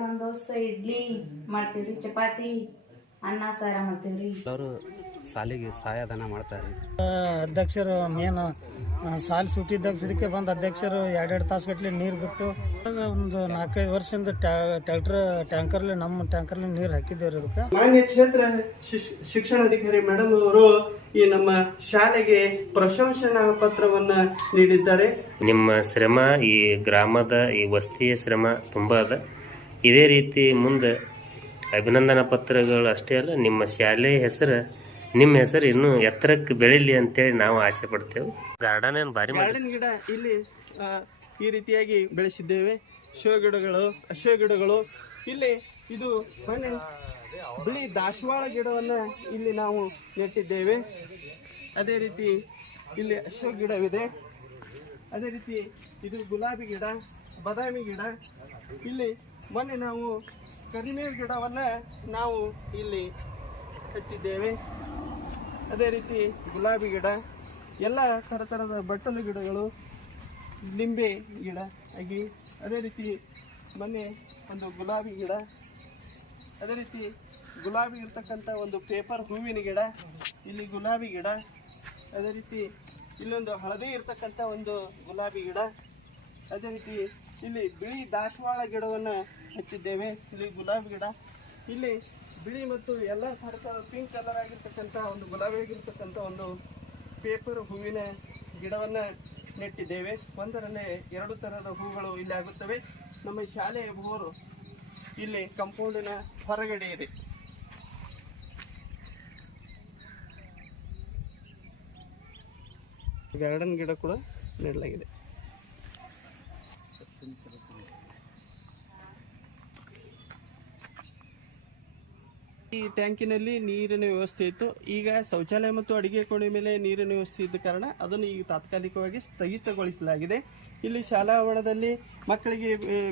ಒಂದ್ ದೋಸೆ ಇಡ್ಲಿ ಮಾಡ್ತೀವ್ರಿ ಚಪಾತಿ ಅನ್ನ ಸಾರ ಮಾಡ್ತೀವ್ರಿ. ಸಾಲಿಗೆ ಸಹಾಯಧನ ಮಾಡ್ತಾರೆ. ಅಧ್ಯಕ್ಷರು ಮೇನ್ ಸಾಲಿ ಸುಟ್ಟಿದ್ದಾಗ ಸುಡಿಕೆ ಬಂದು ಅಧ್ಯಕ್ಷರು ಎರಡೆರಡು ತಾಸು ಗಟ್ಟಲೆ ನೀರು ಬಿಟ್ಟು ಒಂದು ನಾಲ್ಕೈದು ವರ್ಷದಿಂದ ಟ್ಯಾಕ್ಟರ್ ಟ್ಯಾಂಕರ್ಲಿ ನಮ್ಮ ಟ್ಯಾಂಕರ್ಲಿ ನೀರು ಹಾಕಿದ್ದೇವ್ರಿ ಅದಕ್ಕೆ. ಮಾನ್ಯ ಕ್ಷೇತ್ರ ಶಿಕ್ಷಣಾಧಿಕಾರಿ ಮೇಡಮ್ ಅವರು ಈ ನಮ್ಮ ಶಾಲೆಗೆ ಪ್ರಶಂಸನಾ ಪತ್ರವನ್ನ ನೀಡಿದ್ದಾರೆ. ನಿಮ್ಮ ಶ್ರಮ ಈ ಗ್ರಾಮದ ಈ ವಸ್ತಿಯ ಶ್ರಮ ತುಂಬ ಅದ. ಇದೇ ರೀತಿ ಮುಂದೆ ಅಭಿನಂದನಾ ಪತ್ರಗಳು ಅಷ್ಟೇ ಅಲ್ಲ ನಿಮ್ಮ ಶಾಲೆಯ ಹೆಸರು ನಿಮ್ಮ ಹೆಸರು ಇನ್ನು ಎತ್ತರಕ್ಕೆ ಬೆಳೀಲಿ ಅಂತೇಳಿ ನಾವು ಆಸೆ ಪಡ್ತೇವೆ. ಗಾರ್ಡನ್ ಏನು ಬಾರಿ ಗಿಡ ಇಲ್ಲಿ ಈ ರೀತಿಯಾಗಿ ಬೆಳೆಸಿದ್ದೇವೆ. ಶೋ ಗಿಡಗಳು ಅಶೋ ಗಿಡಗಳು. ಇಲ್ಲಿ ಇದು ಮನೆ, ಬಿಳಿ ದಾಸವಾಳ ಗಿಡವನ್ನ ಇಲ್ಲಿ ನಾವು ನೆಟ್ಟಿದ್ದೇವೆ. ಅದೇ ರೀತಿ ಇಲ್ಲಿ ಅಶೋಕ್ ಗಿಡವಿದೆ. ಅದೇ ರೀತಿ ಇದು ಗುಲಾಬಿ ಗಿಡ, ಬಾದಾಮಿ ಗಿಡ. ಇಲ್ಲಿ ಮೊನ್ನೆ ನಾವು ಕರಿಮೇವು ಗಿಡವನ್ನ ನಾವು ಇಲ್ಲಿ ಹಚ್ಚಿದ್ದೇವೆ. ಅದೇ ರೀತಿ ಗುಲಾಬಿ ಗಿಡ, ಎಲ್ಲ ಥರ ಥರದ ಬಟ್ಟಲು ಗಿಡಗಳು, ನಿಂಬೆ ಗಿಡ ಆಗಿ ಅದೇ ರೀತಿ ಮೊನ್ನೆ ಒಂದು ಗುಲಾಬಿ ಗಿಡ, ಅದೇ ರೀತಿ ಗುಲಾಬಿ ಇರ್ತಕ್ಕಂಥ ಒಂದು ಪೇಪರ್ ಹೂವಿನ ಗಿಡ, ಇಲ್ಲಿ ಗುಲಾಬಿ ಗಿಡ, ಅದೇ ರೀತಿ ಇಲ್ಲೊಂದು ಹಳದಿ ಇರ್ತಕ್ಕಂಥ ಒಂದು ಗುಲಾಬಿ ಗಿಡ, ಅದೇ ರೀತಿ ಇಲ್ಲಿ ಬಿಳಿ ದಾಸವಾಳ ಗಿಡವನ್ನು ಹಚ್ಚಿದ್ದೇವೆ, ಇಲ್ಲಿ ಗುಲಾಬಿ ಗಿಡ, ಇಲ್ಲಿ ಬಿಳಿ ಮತ್ತು ಎಲ್ಲ ಥರದ ಪಿಂಕ್ ಕಲರ್ ಆಗಿರ್ತಕ್ಕಂಥ ಒಂದು ಗುಲಾಬಿ ಆಗಿರ್ತಕ್ಕಂಥ ಒಂದು ಪೇಪರ್ ಹೂವಿನ ಗಿಡವನ್ನು ನೆಟ್ಟಿದ್ದೇವೆ. ಒಂದರಲ್ಲೇ ಎರಡು ಥರದ ಹೂಗಳು ಇಲ್ಲಿ ಆಗುತ್ತವೆ. ನಮ್ಮ ಶಾಲೆಯ ಬೋರು ಇಲ್ಲಿ ಕಂಪೌಂಡಿನ ಹೊರಗಡೆ ಇದೆ. ಗಾರ್ಡನ್ ಗಿಡ ಕೂಡ ನೆಡಲಾಗಿದೆ. ಈ ಟ್ಯಾಂಕಿನಲ್ಲಿ ನೀರಿನ ವ್ಯವಸ್ಥೆ ಇತ್ತು. ಈಗ ಶೌಚಾಲಯ ಮತ್ತು ಅಡಿಗೆ ಕೋಣೆ ಮೇಲೆ ನೀರಿನ ವ್ಯವಸ್ಥೆ ಇದ್ದ ಕಾರಣ ಅದನ್ನು ಈಗ ತಾತ್ಕಾಲಿಕವಾಗಿ ಸ್ಥಗಿತಗೊಳಿಸಲಾಗಿದೆ. ಇಲ್ಲಿ ಶಾಲಾ ಆವರಣದಲ್ಲಿ ಮಕ್ಕಳಿಗೆ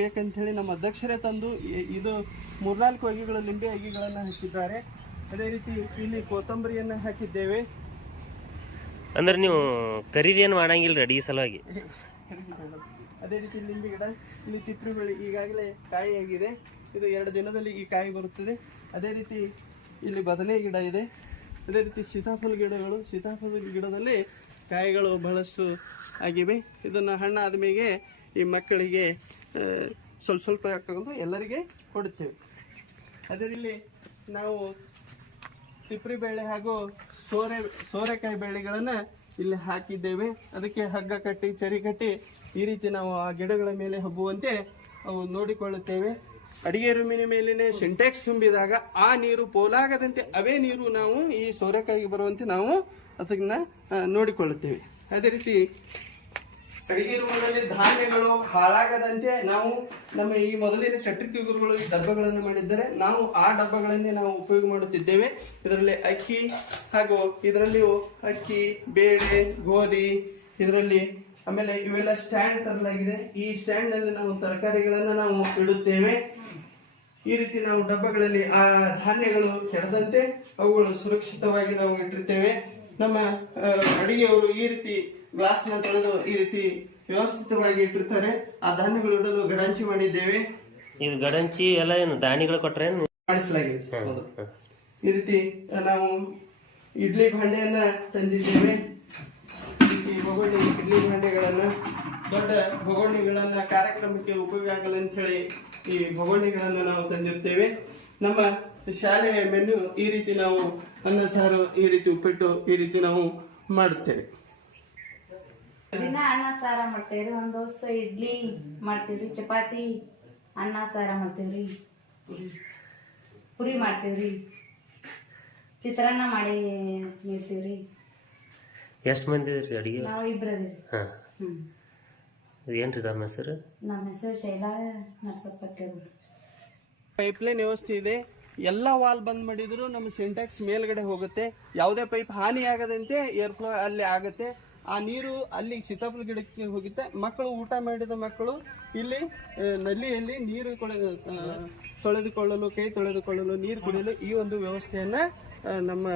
ಬೇಕಂತ ಹೇಳಿ ನಮ್ಮ ಅಧ್ಯಕ್ಷರೇ ತಂದು ಇದು ಮೂರ್ನಾಲ್ಕು ಅಗಿಗಳು ಲಿಂಬೆ ಅಗಿಗಳನ್ನು ಹಾಕಿದ್ದಾರೆ. ಅದೇ ರೀತಿ ಇಲ್ಲಿ ಕೊತ್ತಂಬರಿಯನ್ನು ಹಾಕಿದ್ದೇವೆ. ಅಂದ್ರೆ ನೀವು ಖರೀದಿ ಏನು ಮಾಡಂಗಿಲ್ಲ ಅಡಿಗೆ ಸಲುವಾಗಿ? ಅದೇ ರೀತಿ ಲಿಂಬೆ ಗಿಡ ಇಲ್ಲಿ ಚಿತ್ರಗಳು ಈಗಾಗಲೇ ಕಾಯಿ ಆಗಿದೆ ಇದು ಎರಡು ದಿನದಲ್ಲಿ ಈ ಕಾಯಿ ಬರುತ್ತದೆ. ಅದೇ ರೀತಿ ಇಲ್ಲಿ ಬದನೆ ಗಿಡ ಇದೆ. ಅದೇ ರೀತಿ ಸೀತಾಫಲ ಗಿಡಗಳು. ಸೀತಾಫಲ ಗಿಡದಲ್ಲಿ ಕಾಯಿಗಳು ಬಹಳಷ್ಟು ಆಗಿವೆ. ಇದನ್ನು ಹಣ್ಣಾದ ಮೇಲೆ ಈ ಮಕ್ಕಳಿಗೆ ಸ್ವಲ್ಪ ಸ್ವಲ್ಪ ತಗೊಂಡು ಎಲ್ಲರಿಗೆ ಕೊಡುತ್ತೇವೆ. ಅದೇ ರೀತಿ ನಾವು ತಿಪ್ರಿ ಬೇಳೆ ಹಾಗೂ ಸೋರೆ, ಸೋರೆಕಾಯಿ ಬೇಳೆಗಳನ್ನು ಇಲ್ಲಿ ಹಾಕಿದ್ದೇವೆ. ಅದಕ್ಕೆ ಹಗ್ಗ ಕಟ್ಟಿ, ಚರಿ ಕಟ್ಟಿ ಈ ರೀತಿ ನಾವು ಆ ಗಿಡಗಳ ಮೇಲೆ ಹಬ್ಬುವಂತೆ ಅವು ನೋಡಿಕೊಳ್ಳುತ್ತೇವೆ. ಅಡಿಗೆ ರೂಮಿನ ಮೇಲಿನ ಸಿಂಟೆಕ್ಸ್ ತುಂಬಿದಾಗ ಆ ನೀರು ಪೋಲಾಗದಂತೆ ಅವೇ ನೀರು ನಾವು ಈ ಸೋರೆಕಾಯಿಗೆ ಬರುವಂತೆ ನಾವು ಅದನ್ನ ನೋಡಿಕೊಳ್ಳುತ್ತೇವೆ. ಅದೇ ರೀತಿ ಅಡಿಗೆ ರೂಮಿನಲ್ಲಿ ಧಾನ್ಯಗಳು ಹಾಳಾಗದಂತೆ ನಾವು ನಮ್ಮ ಈ ಮೊದಲಿನ ಚಟ್ರಿಕೆ ಈ ಡಬ್ಬಗಳನ್ನು ಮಾಡಿದ್ದರೆ. ನಾವು ಆ ಡಬ್ಬಗಳನ್ನೇ ನಾವು ಉಪಯೋಗ ಮಾಡುತ್ತಿದ್ದೇವೆ. ಇದರಲ್ಲಿ ಅಕ್ಕಿ ಹಾಗೂ ಇದರಲ್ಲಿ ಅಕ್ಕಿ, ಬೇಳೆ, ಗೋಧಿ, ಇದರಲ್ಲಿ ಆಮೇಲೆ ಇವೆಲ್ಲ ಸ್ಟ್ಯಾಂಡ್ ತರಲಾಗಿದೆ. ಈ ಸ್ಟ್ಯಾಂಡ್ನಲ್ಲಿ ನಾವು ತರಕಾರಿಗಳನ್ನು ನಾವು ಇಡುತ್ತೇವೆ. ಈ ರೀತಿ ನಾವು ಡಬ್ಬಗಳಲ್ಲಿ ಆ ಧಾನ್ಯಗಳು ಕೆಡದಂತೆ ಅವುಗಳು ಸುರಕ್ಷಿತವಾಗಿ ನಾವು ಇಟ್ಟಿರ್ತೇವೆ. ನಮ್ಮ ಅಡಿಗೆಯವರು ಈ ರೀತಿ ಗ್ಲಾಸ್ನ ತೊಳೆದು ಈ ರೀತಿ ವ್ಯವಸ್ಥಿತವಾಗಿ ಇಟ್ಟಿರ್ತಾರೆ. ಆ ಧಾನ್ಯಗಳು ಇಡಲು ಗಡಂಚಿ ಮಾಡಿದ್ದೇವೆ. ಇದು ಗಡಂಚಿ ಎಲ್ಲ ಏನು ದಾಣಿಗಳು ಕೊಟ್ಟರೆ ಮಾಡಿಸಲಾಗಿದೆ. ಹೌದು. ಈ ರೀತಿ ನಾವು ಇಡ್ಲಿ ಭಾಂಡೆಯನ್ನ ತಂದಿದ್ದೇವೆ. ಈ ಇಡ್ಲಿ ಭಾಂಡೆಗಳನ್ನ ದೊಡ್ಡ ಬೊಗಣಿಗಳನ್ನ ಕಾರ್ಯಕ್ರಮಕ್ಕೆ ಉಪಯೋಗ ಆಗಲ್ಲ ಅಂತ ಹೇಳಿ ಈ ಬೊಗಣಿಗಳನ್ನ ನಾವು ತಂದಿರ್ತೇವೆ. ನಮ್ಮ ಶಾಲೆಯ ಮೆನು ಈ ರೀತಿ ನಾವು ಅನ್ನ ಸಾರು ಈ ರೀತಿ ಉಪ್ಪಿಟ್ಟು ಈ ರೀತಿ ನಾವು ಮಾಡುತ್ತೇವೆ. ದಿನ ಅನ್ನ ಸಾರ ಮಾಡ್ತೇವ್ರಿ. ಒಂದ್ ದೋಸೆ ಇಡ್ಲಿ ಮಾಡ್ತೀವ್ರಿ. ಚಪಾತಿ ಅನ್ನ ಸಾರ ಮಾಡ್ತೀವ್ರಿ. ಪುರಿ ಮಾಡ್ತೀವ್ರಿ. ಚಿತ್ರಾನ್ನ ಮಾಡಿ ನೀಡ್ತೀವ್ರಿ. ಎಷ್ಟು ಮಂದಿ ಇದ್ರಿ ಅಡಿಗೆ? ನಾವು ಇಬ್ರದಿರಿ ಹಾ. ಹ್ಮ್. ಏನ್ರಿ ತಮ್ಮ ಹೆಸರು? ನಮ್ಮ ಹೆಸರು ಶೈಲಾ ನರಸಪ್ಪ ಪೈಪ್ಲೈನ್ ವ್ಯವಸ್ಥೆ ಇದೆ. ಎಲ್ಲ ವಾಲ್ ಬಂದ್ ಮಾಡಿದ್ರು ನಮ್ಮ ಸಿಂಟ್ಯಾಕ್ಸ್ ಮೇಲ್ಗಡೆ ಹೋಗುತ್ತೆ. ಯಾವುದೇ ಪೈಪ್ ಹಾನಿ ಆಗದಂತೆ ಏರ್ ಫ್ಲೋ ಅಲ್ಲಿ ಆಗುತ್ತೆ. ಆ ನೀರು ಅಲ್ಲಿ ಸೀತಾಫಲ ಗಿಡಕ್ಕೆ ಹೋಗುತ್ತೆ. ಮಕ್ಕಳು ಊಟ ಮಾಡಿದ ಮಕ್ಕಳು ಇಲ್ಲಿ ನಲ್ಲಿಯಲ್ಲಿ ನೀರು ಕೊಳೆ- ತೊಳೆದುಕೊಳ್ಳಲು ಕೈ ತೊಳೆದುಕೊಳ್ಳಲು ನೀರು ಕುಡಿಯಲು ಈ ಒಂದು ವ್ಯವಸ್ಥೆಯನ್ನು ನಮ್ಮ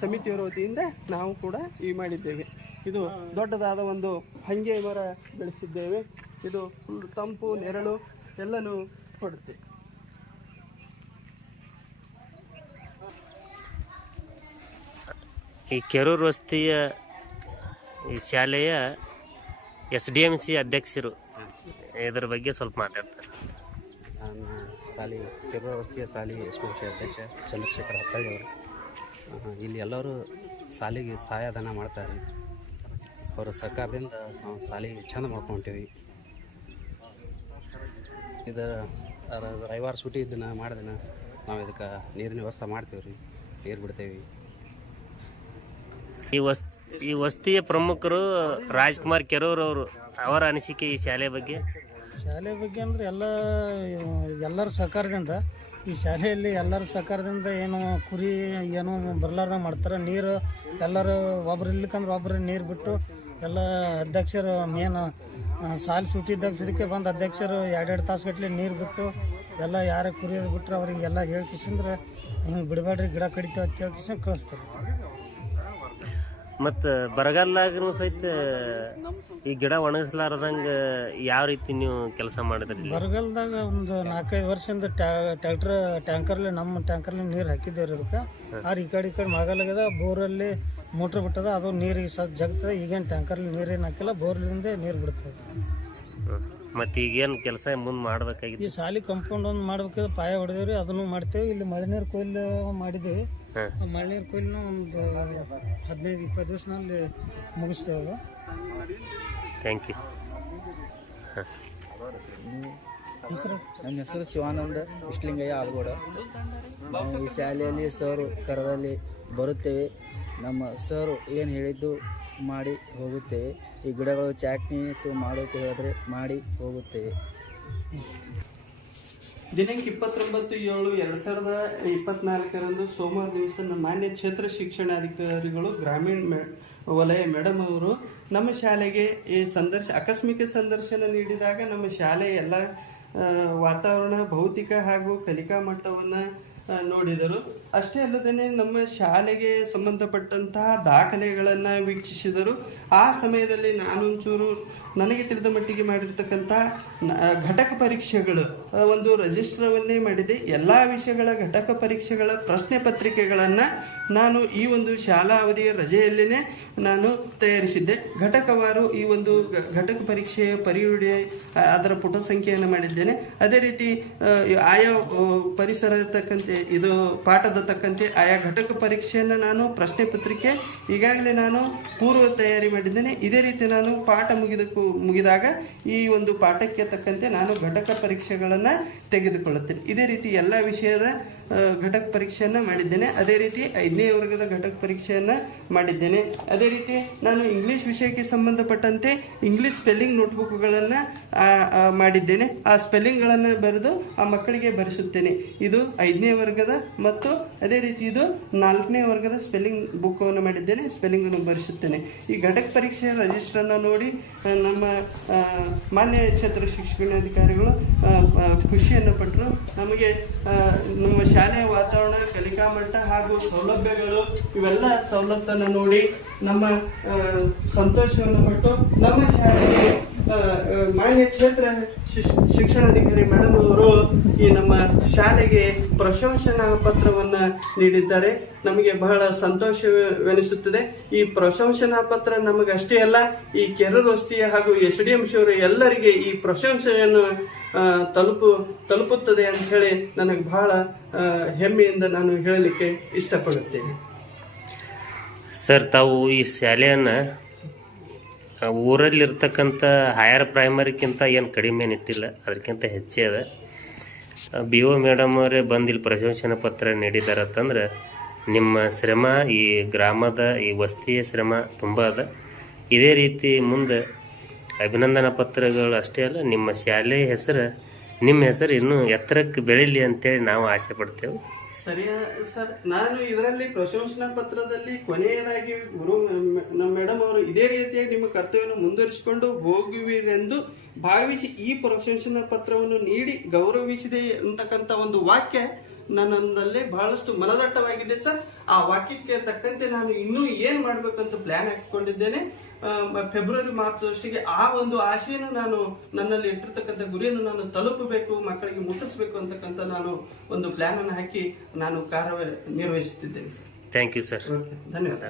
ಸಮಿತಿಯವರ ವತಿಯಿಂದ ನಾವು ಕೂಡ ಈ ಮಾಡಿದ್ದೇವೆ. ಇದು ದೊಡ್ಡದಾದ ಒಂದು ಹಂಗೆ ಮರ ಬೆಳೆಸಿದ್ದೇವೆ. ಇದು ಫುಲ್ ತಂಪು ನೆರಳು ಎಲ್ಲನೂ ಕೊಡುತ್ತೆ. ಈ ಕೆರೂರು ವಸ್ತಿಯ ಈ ಶಾಲೆಯ ಎಸ್ ಡಿ ಎಂ ಸಿ ಅಧ್ಯಕ್ಷರು ಇದರ ಬಗ್ಗೆ ಸ್ವಲ್ಪ ಮಾತಾಡ್ತಾರೆ. ನಾನು ಸಾಲಿ ಕೆರೂರು ವಸ್ತಿಯ ಸಾಲಿ ಎಸ್ ಪಿ ಅಧ್ಯಕ್ಷ ಚಂದ್ರಶೇಖರ್ ಹತ್ತಳ್ಳಿ ಅವರು. ಇಲ್ಲಿ ಎಲ್ಲರೂ ಸಾಲಿಗೆ ಸಹಾಯಧನ ಮಾಡ್ತಾರೆ. ಅವರ ಸರ್ಕಾರದಿಂದ ನಾವು ಸಾಲಿ ಚಂದ ಮಾಡ್ಕೊಂಡಿವಿ ಇದು ರವಿವಾರ ಸೂಟಿ ದಿನ ಮಾಡಿದಿನ ನಾವು ಇದಕ್ಕೆ ನೀರಿನ ವ್ಯವಸ್ಥೆ ಮಾಡ್ತೀವಿ ರೀ ನೀರು ಬಿಡ್ತೇವೆ. ಈ ವಸ್ ಈ ವಸ್ತಿಯ ಪ್ರಮುಖರು ರಾಜ್ಕುಮಾರ್ ಕೆರೂರ್ ಅವರು ಅವರ ಅನಿಸಿಕೆ ಈ ಶಾಲೆ ಬಗ್ಗೆ? ಶಾಲೆ ಬಗ್ಗೆ ಅಂದ್ರೆ ಎಲ್ಲ ಎಲ್ಲರ ಸಹಕಾರದಿಂದ ಈ ಶಾಲೆಯಲ್ಲಿ ಎಲ್ಲರ ಸಹಕಾರದಿಂದ ಏನು ಕುರಿ ಏನು ಬರ್ಲಾರ್ದಂಗೆ ಮಾಡ್ತಾರೆ ನೀರು ಎಲ್ಲರೂ ಒಬ್ರು ಇರ್ಲಿಕ್ಕಂದ್ರೆ ಒಬ್ರು ನೀರು ಬಿಟ್ಟು ಎಲ್ಲ ಅಧ್ಯಕ್ಷರು ಮೇನ್ ಸಾಲು ಸುಟ್ಟಿದ್ದಾಗ ಸುಡಿಕೆ ಬಂದು ಅಧ್ಯಕ್ಷರು ಎರಡೆರಡು ತಾಸು ಗಟ್ಟಲೆ ನೀರು ಬಿಟ್ಟು ಎಲ್ಲ ಯಾರು ಕುರಿಯೋದು ಬಿಟ್ಟರು ಅವ್ರಿಗೆ ಎಲ್ಲ ಹೇಳ್ಕಿಸಂದ್ರೆ ಹಿಂಗೆ ಬಿಡಬೇಡ್ರಿ ಗಿಡ ಕಡಿತೇವೆ ಅಂತ ಹೇಳ್ಕಿಸ ಕಳಿಸ್ತಾರೆ ಮತ್ತು ಬರಗಾಲಾಗೂ ಸಹಿತ ಈ ಗಿಡ ಒಣಗಿಸ್ಲಾರ್ದಂಗೆ ಯಾವ ರೀತಿ ನೀವು ಕೆಲಸ ಮಾಡಿದ್ರಿ? ಬರಗಾಲದಾಗ ಒಂದು ನಾಲ್ಕೈದು ವರ್ಷದಿಂದ ಟ್ಯಾಕ್ಟ್ರ್ ಟ್ಯಾಂಕರ್ಲಿ ನಮ್ಮ ಟ್ಯಾಂಕರ್ಲಿ ನೀರು ಹಾಕಿದ್ದೇವೆ ಅದಕ್ಕೆ ಆದ್ರೆ ಈ ಕಡೆ ಈ ಕಡೆ ಮಳೆಗಾಲಾಗದ ಬೋರಲ್ಲಿ ಮೋಟ್ರ್ ಬಿಟ್ಟದ ಅದು ನೀರಿಗೆ ಸ ಜಗ್ತದೆ ಈಗೇನು ಟ್ಯಾಂಕರ್ಲಿ ನೀರೇನು ಹಾಕಿಲ್ಲ ಬೋರ್ಲಿಂದ ನೀರು ಬಿಡ್ತದೆ. ಮತ್ತು ಈಗೇನು ಕೆಲಸ ಮುಂದೆ ಮಾಡ್ಬೇಕಾಗಿತ್ತು? ಈ ಸಾಲಿ ಕಂಪೌಂಡ್ ಒಂದು ಮಾಡ್ಬೇಕಾದ್ರೆ ಪಾಯ ಹೊಡೆದೇವ್ರಿ ಅದನ್ನು ಮಾಡ್ತೇವೆ. ಇಲ್ಲಿ ಮಳೆ ನೀರು ಕೊಯ್ಲು ಮಾಡಿದ್ದೇವೆ. ಆ ಮಳೆ ನೀರು ಕೊಯ್ಲು ಒಂದು ಹದಿನೈದು ಇಪ್ಪತ್ತು ದಿವಸನಲ್ಲಿ ಮುಗಿಸ್ತೇವೆ ಅದು. ಥ್ಯಾಂಕ್ ಯು ಹೆಸರು? ನನ್ನ ಹೆಸರು ಶಿವಾನಂದ ಇಷ್ಟಲಿಂಗಯ್ಯ ಆಲ್ಗೋಡ. ನಾವು ಈ ಶಾಲೆಯಲ್ಲಿ ಸರ್ ಕರದಲ್ಲಿ ಬರುತ್ತೇವೆ. ನಮ್ಮ ಸರ್ ಏನು ಹೇಳಿದ್ದು ಮಾಡಿ ಹೋಗುತ್ತೇವೆ ಈ ಗಿಡಗಳು ಚಾಟ್ನಿ ಇಟ್ಟು ಮಾಡೋಕೆ ಹೇಳಿದ್ರೆ ಮಾಡಿ ಹೋಗುತ್ತೇವೆ ದಿನಾಂಕ ಇಪ್ಪತ್ತೊಂಬತ್ತು ಏಳು ಎರಡು ಸಾವಿರದ ಇಪ್ಪತ್ನಾಲ್ಕರಂದು ಸೋಮವಾರ ದಿವಸ ಮಾನ್ಯ ಕ್ಷೇತ್ರ ಶಿಕ್ಷಣಾಧಿಕಾರಿಗಳು ಗ್ರಾಮೀಣ ವಲಯ ಮೇಡಮ್ ಅವರು ನಮ್ಮ ಶಾಲೆಗೆ ಈ ಸಂದರ್ಶ, ಆಕಸ್ಮಿಕ ಸಂದರ್ಶನ ನೀಡಿದಾಗ ನಮ್ಮ ಶಾಲೆಯ ಎಲ್ಲ ವಾತಾವರಣ ಭೌತಿಕ ಹಾಗೂ ಕಲಿಕಾ ಮಟ್ಟವನ್ನು ನೋಡಿದರು. ಅಷ್ಟೇ ಅಲ್ಲದೆ ನಮ್ಮ ಶಾಲೆಗೆ ಸಂಬಂಧಪಟ್ಟಂತಹ ದಾಖಲೆಗಳನ್ನು ವೀಕ್ಷಿಸಿದರು. ಆ ಸಮಯದಲ್ಲಿ ನಾನೊಂಚೂರು ನನಗೆ ತಿಳಿದ ಮಟ್ಟಿಗೆ ಮಾಡಿರ್ತಕ್ಕಂಥ ಘಟಕ ಪರೀಕ್ಷೆಗಳು ಒಂದು ರಿಜಿಸ್ಟರ್ವನ್ನೇ ಮಾಡಿದೆ. ಎಲ್ಲ ವಿಷಯಗಳ ಘಟಕ ಪರೀಕ್ಷೆಗಳ ಪ್ರಶ್ನೆ ಪತ್ರಿಕೆಗಳನ್ನು ನಾನು ಈ ಒಂದು ಶಾಲಾ ಅವಧಿಯ ರಜೆಯಲ್ಲೇ ನಾನು ತಯಾರಿಸಿದ್ದೆ. ಘಟಕವಾರು ಈ ಒಂದು ಘಟಕ ಪರೀಕ್ಷೆಯ ಪರಿಯುಡಿ ಅದರ ಪುಟ ಸಂಖ್ಯೆಯನ್ನು ಮಾಡಿದ್ದೇನೆ. ಅದೇ ರೀತಿ ಆಯಾ ಪರಿಸರ ತಕ್ಕಂತೆ ಇದು ಪಾಠದ ತಕ್ಕಂತೆ ಆಯಾ ಘಟಕ ಪರೀಕ್ಷೆಯನ್ನು ನಾನು ಪ್ರಶ್ನೆ ಪತ್ರಿಕೆ ಈಗಾಗಲೇ ನಾನು ಪೂರ್ವ ತಯಾರಿ ಮಾಡಿದ್ದೇನೆ. ಇದೇ ರೀತಿ ನಾನು ಪಾಠ ಮುಗಿದಕ್ಕೂ ಮುಗಿದಾಗ ಈ ಒಂದು ಪಾಠಕ್ಕೆ ತಕ್ಕಂತೆ ನಾನು ಘಟಕ ಪರೀಕ್ಷೆಗಳನ್ನು ತೆಗೆದುಕೊಳ್ಳುತ್ತೇನೆ. ಇದೇ ರೀತಿ ಎಲ್ಲ ವಿಷಯದ ಘಟಕ ಪರೀಕ್ಷೆಯನ್ನು ಮಾಡಿದ್ದೇನೆ. ಅದೇ ರೀತಿ ಐದನೇ ವರ್ಗದ ಘಟಕ ಪರೀಕ್ಷೆಯನ್ನು ಮಾಡಿದ್ದೇನೆ. ಅದೇ ರೀತಿ ನಾನು ಇಂಗ್ಲಿಷ್ ವಿಷಯಕ್ಕೆ ಸಂಬಂಧಪಟ್ಟಂತೆ ಇಂಗ್ಲಿಷ್ ಸ್ಪೆಲ್ಲಿಂಗ್ ನೋಟ್ಬುಕ್ಗಳನ್ನು ಮಾಡಿದ್ದೇನೆ. ಆ ಸ್ಪೆಲ್ಲಿಂಗ್ಗಳನ್ನು ಬರೆದು ಆ ಮಕ್ಕಳಿಗೆ ಬರೆಸುತ್ತೇನೆ. ಇದು ಐದನೇ ವರ್ಗದ ಮತ್ತು ಅದೇ ರೀತಿ ಇದು ನಾಲ್ಕನೇ ವರ್ಗದ ಸ್ಪೆಲ್ಲಿಂಗ್ ಬುಕ್ಕನ್ನು ಮಾಡಿದ್ದೇನೆ, ಸ್ಪೆಲ್ಲಿಂಗನ್ನು ಬರೆಸುತ್ತೇನೆ. ಈ ಘಟಕ ಪರೀಕ್ಷೆಯ ರಿಜಿಸ್ಟ್ರನ್ನು ನೋಡಿ, ನಮ್ಮ ಮಾನ್ಯ ಕ್ಷೇತ್ರ ಶಿಕ್ಷಣಾಧಿಕಾರಿಗಳು ಖುಷಿಯನ್ನು ಪಟ್ಟರು ನಮಗೆ ನಮ್ಮ ಶಾಲೆಯ ವಾತಾವರಣ, ಕಲಿಕಾ ಮಟ್ಟ ಹಾಗೂ ಸೌಲಭ್ಯಗಳು, ಇವೆಲ್ಲ ಸವಲತ್ತನ್ನು ನೋಡಿ ನಮ್ಮ ಸಂತೋಷವನ್ನು ಪಟ್ಟು ನಮ್ಮ ಶಾಲೆಗೆ ಮಾನ್ಯ ಕ್ಷೇತ್ರ ಶಿಕ್ಷ- ಶಿಕ್ಷಣಾಧಿಕಾರಿ ಮೇಡಮ್ ಅವರು ಈ ನಮ್ಮ ಶಾಲೆಗೆ ಪ್ರಶಂಸನಾ ಪತ್ರವನ್ನ ನೀಡಿದ್ದಾರೆ. ನಮಗೆ ಬಹಳ ಸಂತೋಷವೆನಿಸುತ್ತದೆ. ಈ ಪ್ರಶಂಸನಾ ಪತ್ರ ನಮಗಷ್ಟೇ ಅಲ್ಲ, ಈ ಕೆರೆ ರಸ್ತೆಯ ಹಾಗೂ ಎಸ್ ಡಿ ಎಂ ಶಿವರು ಎಲ್ಲರಿಗೆ ಈ ಪ್ರಶಂಸೆಯನ್ನು ತಲುಪು, ತಲುಪುತ್ತದೆ ಅಂತ ಹೇಳಿ ನನಗೆ ಬಹಳ ಹೆಮ್ಮೆಯಿಂದ ನಾನು ಹೇಳಲಿಕ್ಕೆ ಇಷ್ಟಪಡುತ್ತೇನೆ. ಸರ್, ತಾವು ಈ ಶಾಲೆಯನ್ನು ಊರಲ್ಲಿರ್ತಕ್ಕಂಥ ಹೈಯರ್ ಪ್ರೈಮರಿಕ್ಕಿಂತ ಏನು ಕಡಿಮೆ ಇಟ್ಟಿಲ್ಲ, ಅದಕ್ಕಿಂತ ಹೆಚ್ಚೇ ಅದ. ಬಿ ಒ ಮೇಡಮ್ ಅವರೇ ಬಂದು ಇಲ್ಲಿ ಪ್ರಶಂಸನಾ ಪತ್ರ ನೀಡಿದಾರತ್ತಂದ್ರೆ ನಿಮ್ಮ ಶ್ರಮ, ಈ ಗ್ರಾಮದ, ಈ ವಸ್ತಿಯ ಶ್ರಮ ತುಂಬ ಅದ. ಇದೇ ರೀತಿ ಮುಂದೆ ಅಭಿನಂದನಾ ಪತ್ರಗಳು ಅಷ್ಟೇ ಅಲ್ಲ, ನಿಮ್ಮ ಶಾಲೆಯ ಹೆಸರು, ನಿಮ್ಮ ಹೆಸರು ಇನ್ನೂ ಎತ್ತರಕ್ಕೆ ಬೆಳೀಲಿ ಅಂತೇಳಿ ನಾವು ಆಸೆ ಪಡ್ತೇವೆ. ಸರಿಯಾ, ಸರ್, ನಾನು ಇದರಲ್ಲಿ ಪ್ರಶಂಸನಾ ಪತ್ರದಲ್ಲಿ ಕೊನೆಯದಾಗಿ ಗುರು, ನಮ್ಮ ಮೇಡಮ್ ಅವರು ಇದೇ ರೀತಿಯಾಗಿ ನಿಮ್ಮ ಕರ್ತವ್ಯವನ್ನು ಮುಂದುವರಿಸಿಕೊಂಡು ಹೋಗುವಿರೆಂದು ಭಾವಿಸಿ ಈ ಪ್ರಶಂಸನಾ ಪತ್ರವನ್ನು ನೀಡಿ ಗೌರವಿಸಿದೆ ಅಂತಕ್ಕಂಥ ಒಂದು ವಾಕ್ಯ ನನ್ನಲ್ಲಿ ಬಹಳಷ್ಟು ಮನದಟ್ಟವಾಗಿದೆ, ಸರ್. ಆ ವಾಕ್ಯಕ್ಕೆ ತಕ್ಕಂತೆ ನಾನು ಇನ್ನೂ ಏನ್ ಮಾಡ್ಬೇಕಂತ ಪ್ಲಾನ್ ಹಾಕಿಕೊಂಡಿದ್ದೇನೆ. ಫೆಬ್ರವರಿ ಮಾರ್ಚ್ ಅಷ್ಟಿಗೆ ಆ ಒಂದು ಆಶೆಯನ್ನು ನಾನು ನನ್ನಲ್ಲಿ ಇಟ್ಟಿರ್ತಕ್ಕಂಥ ಗುರಿಯನ್ನು ನಾನು ತಲುಪಬೇಕು ಮಕ್ಕಳಿಗೆ ಮುಟ್ಟಿಸ್ಬೇಕು ಅಂತಕ್ಕಂಥ ನಾನು ಒಂದು ಪ್ಲಾನ್ ಅನ್ನು ಹಾಕಿ ನಾನು ಕಾರ್ಯ ನಿರ್ವಹಿಸುತ್ತಿದ್ದೇನೆ ಸರ್ ಥ್ಯಾಂಕ್ ಯು ಸರ್. ಧನ್ಯವಾದ